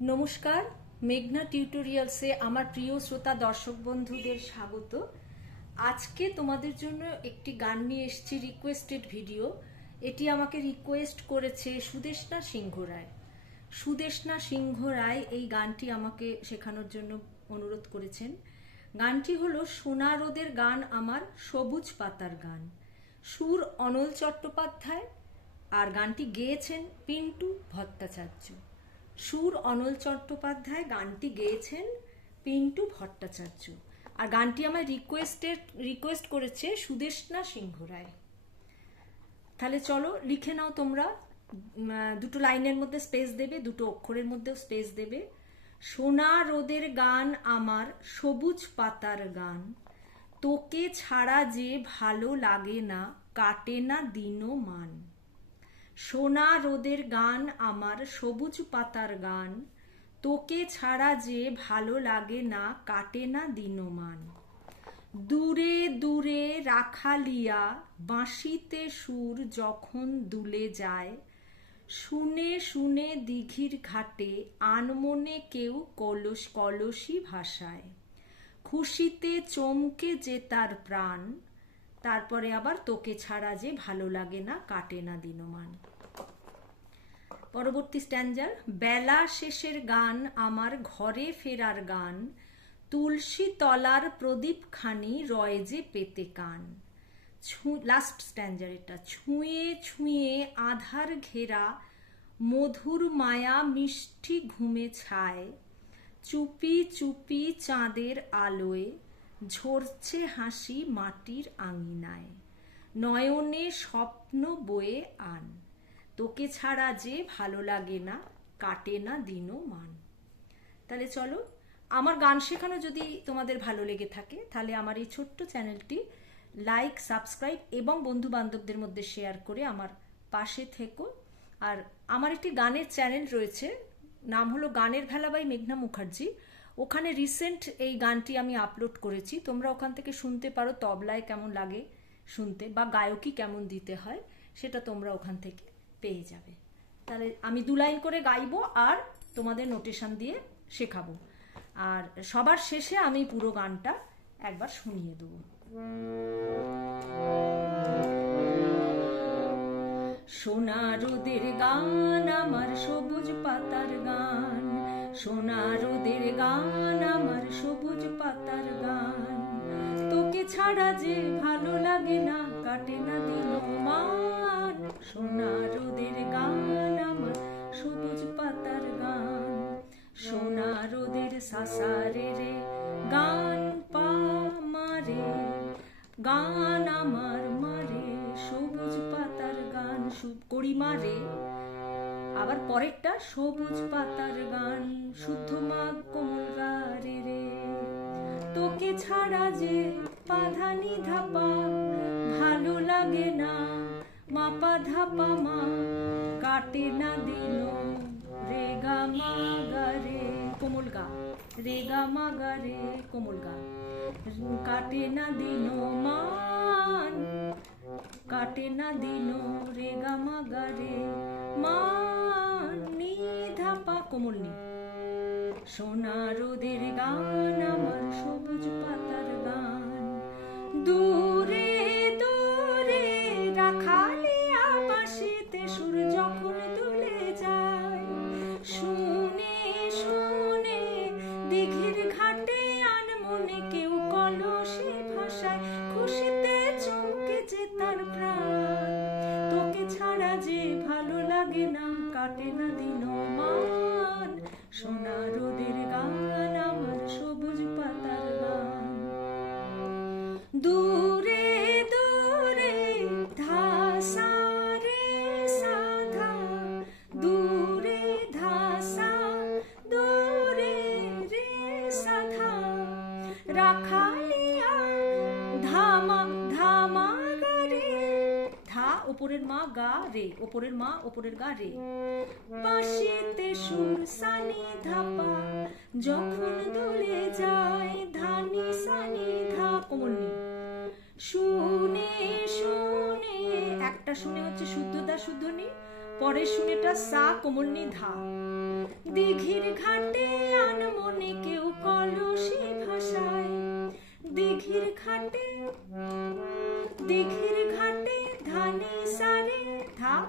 নমস্কার, মেঘনা টিউটোরিয়ালসে আমার প্রিয় শ্রোতা দর্শক বন্ধুদের স্বাগত। আজকে তোমাদের জন্য একটি গান নিয়ে এসেছি রিকোয়েস্টেড ভিডিও এটি আমাকে রিকোয়েস্ট করেছে সুদেশনা সিংহ রায়। সুদেশনা সিংহ রায় এই গানটি আমাকে শেখানোর জন্য অনুরোধ করেছেন। গানটি হলো সোনারোদের গান, আমার সবুজ পাতার গান। সুর অনল চট্টোপাধ্যায়, আর গানটি গেয়েছেন পিন্টু ভট্টাচার্য। সুর অনল চট্টোপাধ্যায় গানটি গেয়েছেন পিন্টু ভট্টাচার্য। আর গানটি আমার রিকোয়েস্টেড রিকোয়েস্ট করেছে সুদেশনা সিংহ রায় তাহলে চলো, লিখে নাও তোমরা। দুটো লাইনের মধ্যে স্পেস দেবে, দুটো অক্ষরের মধ্যেও স্পেস দেবে। সোনা রোদের গান আমার, সবুজ পাতার গান। তোকে ছাড়া যে ভালো লাগে না, কাটে না দিনও মান। সোনা রোদের গান আমার, সবুজ পাতার গান। তোকে ছাড়া যে ভালো লাগে না, কাটে না দিনমান। দূরে দূরে রাখালিয়া, বাঁশিতে সুর যখন দুলে যায়, শুনে শুনে দিঘির ঘাটে, আনমনে কেউ কলস কলসি ভাষায় খুশিতে চমকে যে তার প্রাণ তারপরে আবার তোকে ছাড়া যে ভালো লাগে না, কাটে না দিনমান। পরবর্তী স্ট্যান্ডার বেলা শেষের গান, আমার ঘরে ফেরার গান, তুলসী তলার প্রদীপ খানি রয় যে পেতে কান। লাস্ট স্ট্যান্ডার এটা, ছুঁয়ে ছুঁয়ে আধার ঘেরা, মধুর মায়া মিষ্টি ঘুমে ছায়, চুপি চুপি চাঁদের আলোয় ঝরছে হাসি মাটির আঙিনায়। নয়নে স্বপ্ন বয়ে আন। তোকে ছাড়া যে ভালো লাগে না, কাটে না দিনও মান। তাহলে চলো, আমার গান শেখানো যদি তোমাদের ভালো লেগে থাকে, তাহলে আমার এই ছোট্ট চ্যানেলটি লাইক, সাবস্ক্রাইব এবং বন্ধু বান্ধবদের মধ্যে শেয়ার করে আমার পাশে থেকো। আর আমার একটি গানের চ্যানেল রয়েছে, নাম হলো গানের ভেলা বাই মেঘনা মুখার্জি। ওখানে রিসেন্ট এই গানটি আমি আপলোড করেছি। তোমরা ওখান থেকে শুনতে পারো, তবলায় কেমন লাগে শুনতে বা গায়কী কেমন দিতে হয়, সেটা তোমরা ওখান থেকে পেয়ে যাবে। তাহলে আমি দু লাইন করে গাইবো আর তোমাদের নোটেশন দিয়ে শেখাবো। আর সবার শেষে আমি পুরো গানটা একবার শুনিয়ে দেবো। সোনা রোদের গান, আমার সবুজ পাতার গান সোনা রোদের গান, আমার সবুজ পাতার গান। তোকে ছাড়া যে ভালো লাগে না, কাটে না দিন মান। সোনা রোদের গান, আমার সবুজ পাতার গান। সোনা রোদের সাসারে রে, গান পা মারে। গান আমার মারে, সবুজ পাতার গান সু- করিমা রে আবার পরেরটা, সবুজ পাতার গান, শুদ্ধ মাগ কোমল রে রে। তোকে ছাড়া যে পাধানি ধাপা ভালো লাগে না, মাপা ধাপা মা, কাটে না দিল রে গা মা রে। কোমল গা, রে গা মা রে, কোমল গা। কাটে না দিন মান কাটে না দিন রে গা মা রে। নি ধাপা কোমল নি সোনা রোদের গান, আমার সবুজ পাতার গান। দূরে দূরে রাখালে আবাসিতে সুর যখন তুলে যায়, শুনে শুনে দিঘির ঘাটে আনমনে কেউ কলসে ভাষায় খুশিতে চমকে যে তার প্রাণ। তোকে ছাড়া যে ভালো লাগে না, কাটে না দিন মান সোনা রোদের গান মা গা রে, ওপরের মা, ওপরের গা রে। বাঁশিতে সুর সানি ধাপা, যখন দুলে যায় ধানি সানি ধা কোমলনি। শুনে শুনে, একটা শুনে হচ্ছে শুদ্ধতা শুদ্ধ নি পরের শুনেটা সা কোমলনি ধা। দিঘির ঘাটে আন মনে কেউ কলসি ভাষায় দিঘির ঘাটে, দিঘির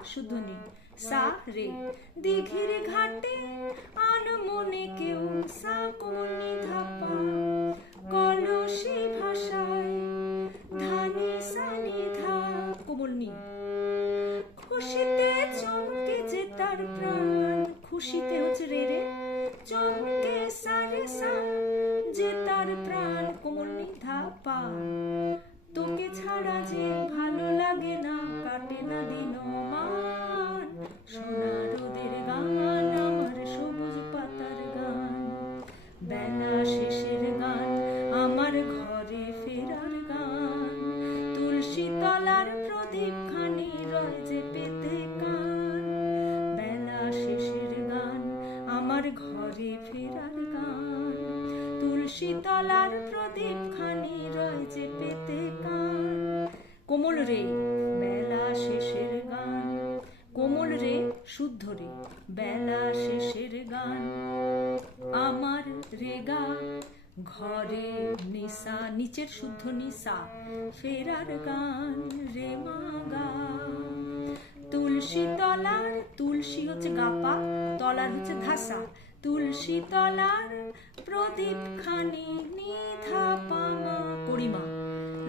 শুদ্ধ নি সা রে। দিঘির ঘাটে আন মনে কেউ সা কোমল নি ধাপা। কলসি ভাষায় ধানি সানি ধা। কোমল নি খুশিতে চমকে যে তার প্রাণ, খুশিতে হচ্ছে রে রে। চমকে সারে সা, যে তার প্রাণ, কোমল নিধা পা তোকে ছাড়া যে ভালো লাগে না প্রদীপ রয় যে পেতে কান। বেলা শেষের গান, আমার ঘরে ফেরার গান। তুলসী তলার প্রদীপ খানি রয় পেতে কান। কোমল রে, বেলা শেষের গান। কোমল রে, শুদ্ধ রে, বেলা শেষের গান। আমার রেগা ঘরে নিসা নিচের শুদ্ধ নিসা ফেরার গান রে মাগা তুলসী তলার, তুলসী হচ্ছে গাপা, তলার হচ্ছে ধাসা। তুলসী তলার প্রদীপ খানি নিধা পামা করিমা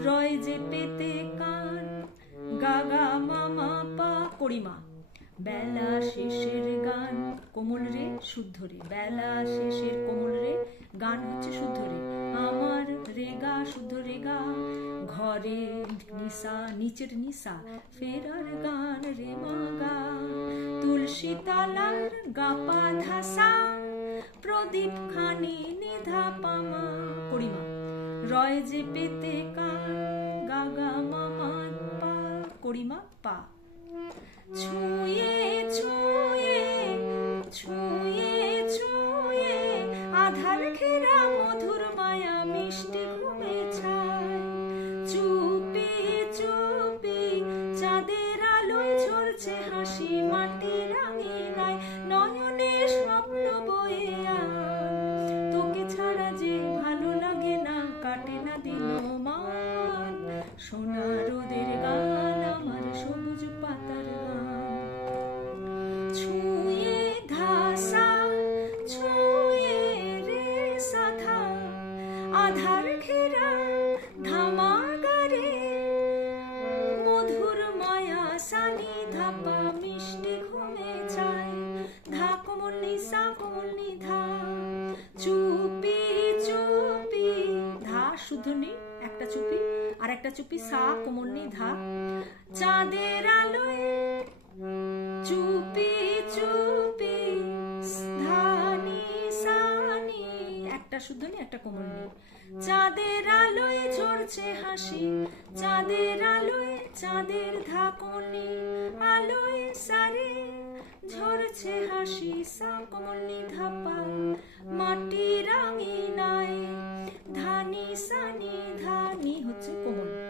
রয় যে পেতে কান গাগা মামা পা। করিমা বেলা শেষের গান, কোমল রে, শুদ্ধ রে, বেলা শেষের কোমল রে গান হচ্ছে শুদ্ধ রে আমার রেগা, শুদ্ধ রেগা ঘরে নিশা নিচের নিশা ফেরার গান রে মাগা। তুলসী তালার গাপা ধাসা, প্রদীপ খানি নিধা পামা। করিমা রয় যে পেতে কান গাগা মামা পা। করিমা পা। ছুঁয়ে ছুঁয়ে আধার মধুর মায়া মিষ্টি ঘুমে ছায়। চুপি চুপি, চাঁদের আলোয় ঝরছে হাসি, মাটি রাঙিনায় নয়নে স্বপ্ন বয়ে তোকে ছাড়া যে ভালো লাগে না, কাটে না দিন মান সোনা রোদের গান আমার সবুজ পাতার শুধু একটা চুপি আর একটা চুপি সা কোমল নি ধা। চাঁদের আলোয় চুপি চুপি, ধানি, সানি, একটা শুদ্ধ নি একটা কোমল নি চাঁদের আলোয় ঝরছে হাসি, চাঁদের আলোয়, চাঁদের ধাকনি, আলোয় সারে ঝরছে হাসি সা কোমল নি ধাপা মাটি রাঙি নাই। ধানি সানি ধানি হচ্ছে কোমল।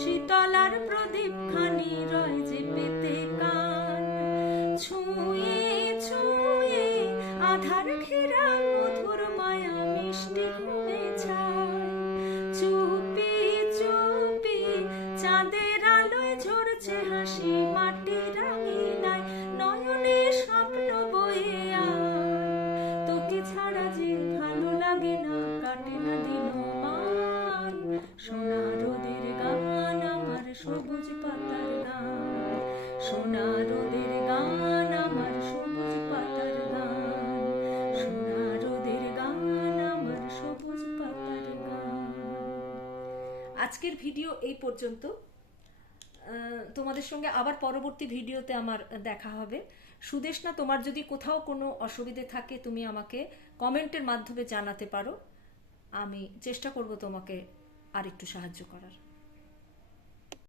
তুলসী তলার প্রদীপ খানি রয় আজকের ভিডিও এই পর্যন্ত। তোমাদের সঙ্গে আবার পরবর্তী ভিডিওতে আমার দেখা হবে। সুদেশনা, তোমার যদি কোথাও কোনো অসুবিধে থাকে, তুমি আমাকে কমেন্টের মাধ্যমে জানাতে পারো। আমি চেষ্টা করব তোমাকে আর একটু সাহায্য করার।